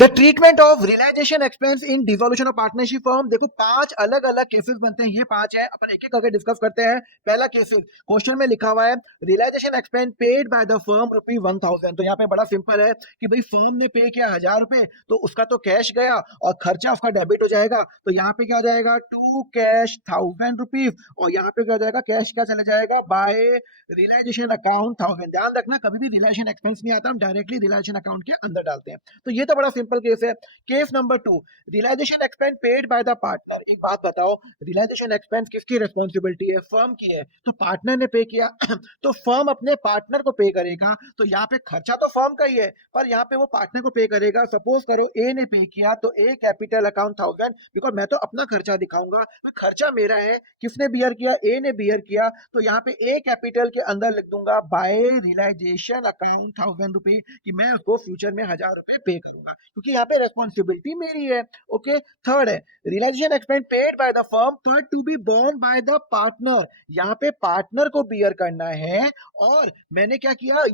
The treatment of realisation expense in dissolution of partnership firm. देखो 5 अलग अलग cases बनते हैं, ये 5 है, अपन एक एक करके डिस्कस करते हैं। पहला केस क्वेश्चन में लिखा हुआ है realisation expense paid by the firm ₹1000। तो यहाँ पे बड़ा सिंपल है कि भाई फर्म ने पे किया ₹1000, तो उसका तो कैश गया और खर्चा उसका डेबिट हो जाएगा। तो यहाँ पे क्या हो जाएगा, टू कैश ₹1000, और यहाँ पे क्या हो जाएगा, कैश क्या चला जाएगा, बाय रियलाइजेशन अकाउंट 1000। ध्यान रखना, कभी भी रियलाइजेशन एक्सपेंस नहीं आता, हम डायरेक्टली रियलाइजेशन अकाउंट के अंदर डालते हैं। तो ये तो बड़ा सिंपल केस है। Case number 2, realisation expense paid by the partner. एक बात बताओ, रियलाइजेशन एक्सपेंस किसकी रिस्पॉन्सिबिलिटी है, फर्म की है। तो पार्टनर ने पे किया तो फर्म अपने पार्टनर को पे करेगा। तो यहाँ पे खर्चा तो फर्म का ही है, पर यहाँ पे वो पार्टनर को पे करेगा। सपोज करो ए ने पे किया, तो ए कैपिटल अकाउंट 1000, बिकॉज मैं तो अपना खर्चा दिखाऊंगा, तो खर्चा मेरा है। किसने बियर किया, ए ने बियर किया। तो यहाँ पे ए कैपिटल के अंदर लिख दूंगा बाय रियलाइजेशन अकाउंट ₹1000, कि मैं उसको फ्यूचर में ₹1000 पे करूंगा, क्योंकि यहाँ पे रेस्पॉन्सिबिलिटी मेरी है। ओके। थर्ड है realisation expense paid by the firm third to be borne by the partner. यहाँ पे पार्टनर को बियर करना है, और मैंने क्या किया,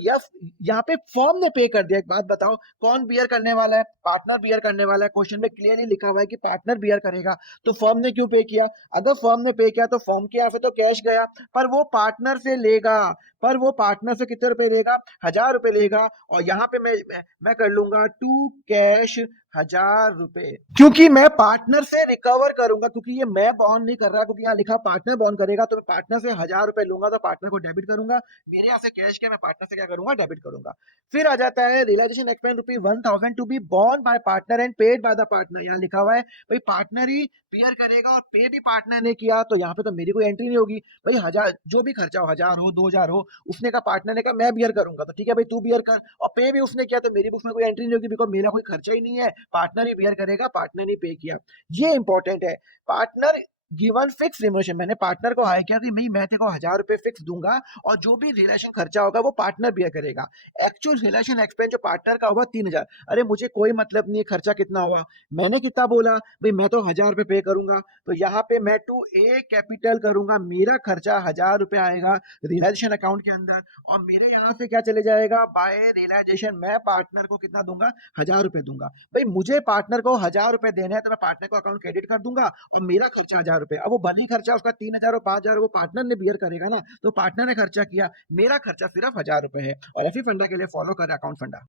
यहाँ पे फर्म ने पे कर दिया। एक बात बताओ, कौन बियर करने वाला है, पार्टनर बियर करने वाला है। क्वेश्चन में क्लियरली लिखा हुआ है कि पार्टनर बियर करेगा। तो फर्म ने क्यों पे किया, अगर फर्म ने पे किया तो फर्म के यहाँ से तो कैश गया, पर वो पार्टनर से लेगा। पर वो पार्टनर से कितने रुपए लेगा, ₹1000 लेगा। और यहाँ पे मैं कर लूंगा टू कैश ₹1000, क्योंकि मैं पार्टनर से रिकवर करूंगा, क्योंकि ये मैं बॉन्ड नहीं कर रहा, क्योंकि यहाँ लिखा पार्टनर बॉन्ड करेगा। तो मैं पार्टनर से ₹1000 लूंगा, तो पार्टनर को डेबिट करूंगा। मेरे यहाँ से कैश क्या, मैं पार्टनर से क्या करूंगा, डेबिट करूंगा। फिर आ जाता है realisation expense ₹1000 to be borne by partner and paid by the partner. यहाँ लिखा हुआ है भाई पार्टनर ही पेयर करेगा और पे भी पार्टनर ने किया। तो यहाँ पे तो मेरी कोई एंट्री नहीं होगी। भाई 1000 जो भी खर्चा हो, 1000 हो 2000 हो, उसने कहा, पार्टनर ने कहा मैं बियर करूंगा, तो ठीक है भाई तू बियर कर। और पे भी उसने किया, तो मेरी बुक्स में कोई एंट्री नहीं होगी, बिकॉज मेरा कोई खर्चा ही नहीं है। पार्टनर ही बियर करेगा, पार्टनर ही पे किया। ये इंपॉर्टेंट है। पार्टनर गिवन फिक्स रिम्यूनरेशन, मैंने पार्टनर को हायर किया कि नहीं मैं तेरे को ₹1000 फिक्स दूंगा, और जो भी रिलेशन खर्चा होगा वो पार्टनर बियर करेगा। एक्चुअल रिलेशन एक्सपेंस जो पार्टनर का होगा 3000। अरे मुझे कोई मतलब नहीं है खर्चा कितना हुआ, मैंने कितना बोला, भाई मैं तो ₹1000 पे करूंगा। तो यहाँ पे मैं टू ए कैपिटल करूंगा, मेरा खर्चा ₹1000 आएगा रियलाइजेशन अकाउंट के अंदर, और मेरे यहाँ से क्या चले जाएगा, बाय रियलाइजेशन मैं पार्टनर को कितना दूंगा, ₹1000 दूंगा। भाई मुझे पार्टनर को ₹1000 देने हैं, तो मैं पार्टनर को अकाउंट क्रेडिट कर दूंगा, और मेरा खर्चा ₹1000। अब वो भले ही खर्चा उसका 3000 और 5000 वो पार्टनर ने बियर करेगा ना, तो पार्टनर ने खर्चा किया, मेरा खर्चा सिर्फ ₹1000 है। और ऐसी फंडा के लिए फॉलो कर अकाउंट फंडा।